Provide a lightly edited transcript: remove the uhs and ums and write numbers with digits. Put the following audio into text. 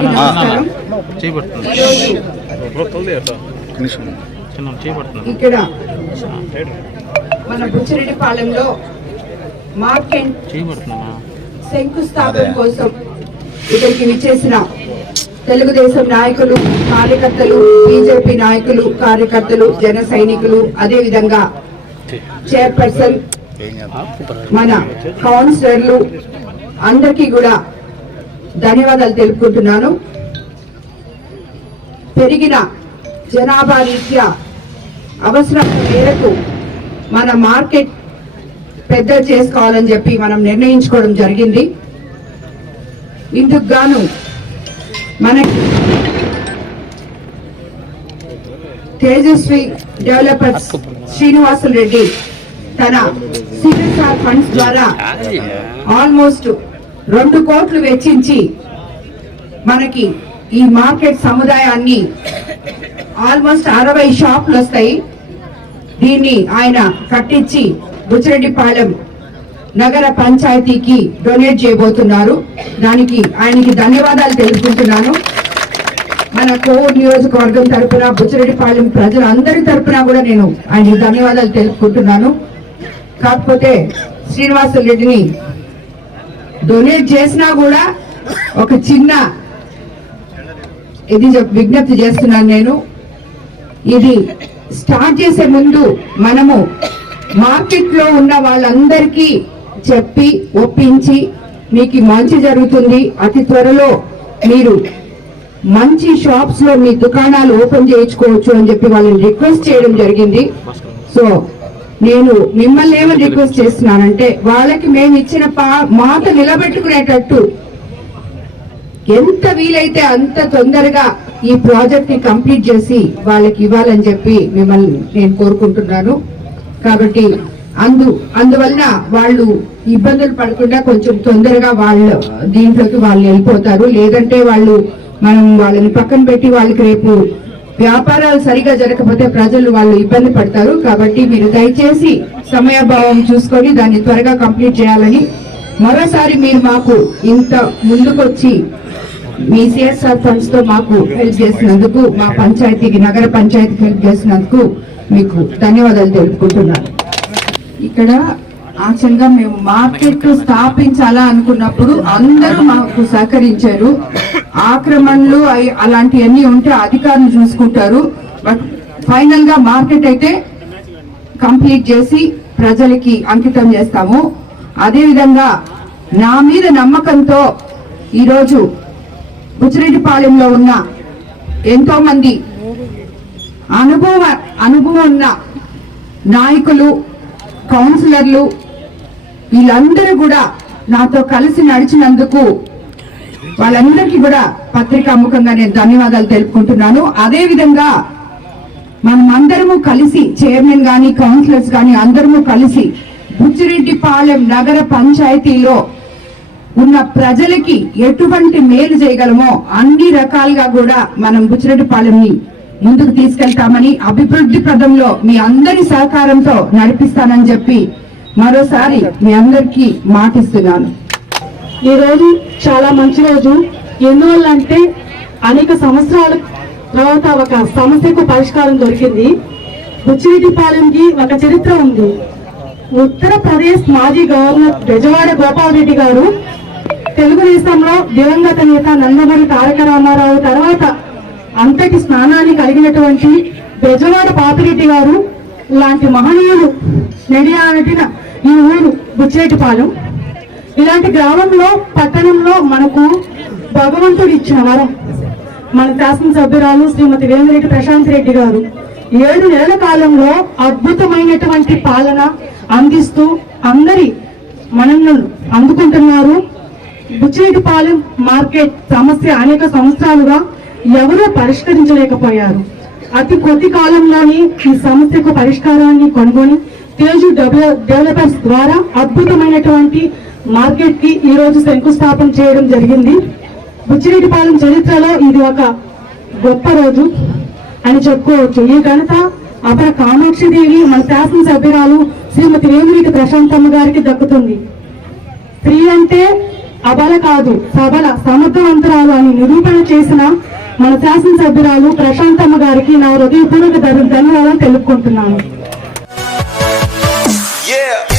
అందరికీ నమస్కారం. ఇక్కడ మన బుచ్చిరెడ్డిపాలెంలో మార్కెట్ శంకుస్థాపన కోసం ఇక్కడికి విచ్చేసిన తెలుగుదేశం నాయకులు, కార్యకర్తలు, బీజేపీ నాయకులు, కార్యకర్తలు, జన సైనికులు, అదేవిధంగా చైర్పర్సన్, మన కౌన్సిలర్లు అందరికీ కూడా ధన్యవాదాలు తెలుపుకుంటున్నాను. పెరిగిన జనాభా రీత్యా అవసరం మేరకు మన మార్కెట్ పెద్ద చేసుకోవాలని చెప్పి మనం నిర్ణయించుకోవడం జరిగింది. ఇందుకు గాను మనకి తేజస్వి డెవలపర్స్ శ్రీనివాసులు రెడ్డి తన CSR ఫండ్స్ ద్వారా ఆల్మోస్ట్ 2 కోట్లు వెచ్చించి మనకి ఈ మార్కెట్ సముదాయాన్ని ఆల్మోస్ట్ 60 షాపులు వస్తాయి. దీన్ని ఆయన కట్టించి బుచ్చిరెడ్డిపాలెం నగర పంచాయతీకి డొనేట్ చేయబోతున్నారు. దానికి ఆయనకి ధన్యవాదాలు తెలుపుకుంటున్నాను. మన కోవూరు నియోజకవర్గం తరఫున, బుచ్చిరెడ్డిపాలెం ప్రజలందరి తరఫున కూడా నేను ఆయనకి ధన్యవాదాలు తెలుపుకుంటున్నాను. కాకపోతే శ్రీనివాసులు రెడ్డిని డొనేట్ చేసినా కూడా ఒక చిన్న ఇది విజ్ఞప్తి చేస్తున్నాను నేను. ఇది స్టార్ట్ చేసే ముందు మనము మార్కెట్ లో ఉన్న వాళ్ళందరికీ చెప్పి ఒప్పించి మీకు మంచి జరుగుతుంది, అతి త్వరలో మీరు మంచి షాప్స్ లో మీ దుకాణాలు ఓపెన్ చేయించుకోవచ్చు అని చెప్పి వాళ్ళని రిక్వెస్ట్ చేయడం జరిగింది. సో నేను మిమ్మల్ని ఏమని రిక్వెస్ట్ చేస్తున్నానంటే, వాళ్ళకి మేము ఇచ్చిన మాట నిలబెట్టుకునేటట్టు ఎంత వీలైతే అంత తొందరగా ఈ ప్రాజెక్ట్ ని కంప్లీట్ చేసి వాళ్ళకి ఇవ్వాలని చెప్పి మిమ్మల్ని నేను కోరుకుంటున్నాను. కాబట్టి అందువలన వాళ్ళు ఇబ్బందులు పడకుండా కొంచెం తొందరగా వాళ్ళు దీంట్లోకి వాళ్ళు వెళ్ళిపోతారు. లేదంటే మనం వాళ్ళని పక్కన పెట్టి వాళ్ళకి రేపు వ్యాపారాలు సరిగా జరగకపోతే వాళ్ళు ఇబ్బంది పడతారు. కాబట్టి మీరు దయచేసి సమయాభావం చూసుకొని దాన్ని త్వరగా కంప్లీట్ చేయాలని, మరోసారి మీరు మాకు ఇంత ముందుకొచ్చి మీ CSR ఫండ్స్ తో మాకు హెల్ప్ చేసినందుకు, మా పంచాయతీకి, నగర పంచాయతీకి హెల్ప్ చేసినందుకు మీకు ధన్యవాదాలు తెలుపుకుంటున్నాను. ఇక్కడ యాక్చువల్గా మేము మార్కెట్ స్థాపించాలా అనుకున్నప్పుడు అందరూ మాకు సహకరించారు. ఆక్రమణలు అలాంటివన్నీ ఉంటే అధికారులు చూసుకుంటారు. బట్ ఫైనల్ గా మార్కెట్ అయితే కంప్లీట్ చేసి ప్రజలకి అంకితం చేస్తాము. అదేవిధంగా నా మీద నమ్మకంతో ఈరోజు బుచ్చిరెడ్డిపాలెంలో ఉన్న ఎంతో మంది అనుభవం ఉన్న నాయకులు, కౌన్సిలర్లు, వీళ్ళందరూ కూడా నాతో కలిసి నడిచినందుకు వాళ్ళందరికీ కూడా పత్రికాముఖంగా నేను ధన్యవాదాలు తెలుపుకుంటున్నాను. అదే విధంగా మనమందరము కలిసి, చైర్మన్ గాని, కౌన్సిలర్స్ గాని అందరము కలిసి బుచ్చిరెడ్డిపాలెం నగర పంచాయతీలో ఉన్న ప్రజలకి ఎటువంటి మేలు చేయగలమో అన్ని రకాలుగా కూడా మనం బుచ్చిరెడ్డిపాలెంని ముందుకు తీసుకెళ్తామని, అభివృద్ధి పదంలో మీ అందరి సహకారంతో నడిపిస్తానని చెప్పి మరోసారి మీ అందరికీ మాటిస్తున్నాను. ఈ రోజు చాలా మంచి రోజు. ఎందువల్లంటే అనేక సంవత్సరాల తర్వాత ఒక సమస్యకు పరిష్కారం దొరికింది. బుచ్చిరెడ్డిపాలెంకి ఒక చరిత్ర ఉంది. ఉత్తరప్రదేశ్ మాజీ గవర్నర్ బెజవాడ గోపాల్ రెడ్డి గారు తెలుగుదేశంలో దివంగత నేత నందమూరి తారక రామారావు తర్వాత అంతటి స్నానాన్ని కలిగినటువంటి బెజవాడ పాపిరెడ్డి గారు లాంటి మహనీయులు నడియాడిన ఈ ఊరు బుచ్చిరెడ్డిపాలెం. ఇలాంటి గ్రామంలో, పట్టణంలో మనకు భగవంతుడు ఇచ్చిన వరం. మన శాసనసభ్యురాలు శ్రీమతి వేమిరెడ్డి ప్రశాంత్ రెడ్డి గారు 7 నెలల కాలంలో అద్భుతమైనటువంటి పాలన అందిస్తూ అందరి మన్ననలు అందుకుంటున్నారు. బుచ్చిరెడ్డిపాలెం మార్కెట్ సమస్య అనేక సంవత్సరాలుగా ఎవరూ పరిష్కరించలేకపోయారు. అతి కొద్ది కాలంలోనే ఈ సమస్యకు పరిష్కారాన్ని కనుగొని తేజు డెవలపర్స్ ద్వారా అద్భుతమైనటువంటి మార్కెట్ కి ఈ రోజు శంకుస్థాపన చేయడం జరిగింది. బుచ్చిరెడ్డిపాలెం చరిత్రలో ఇది ఒక గొప్ప రోజు అని చెప్పుకోవచ్చు. ఈ ఘనత అపర కామాక్షిదేవి మన శాసనసభ్యురాలు శ్రీమతి వేమిరెడ్డి ప్రశాంతమ్మ గారికి దక్కుతుంది. స్త్రీ అంటే అబల కాదు సబల సమర్థవంతురాలు అని నిరూపణ చేసిన మన శాసనసభ్యురాలు ప్రశాంతమ్మ గారికి నా హృదయపూర్వక ధన్యవాదాలు తెలుపుకుంటున్నాను. Yeah.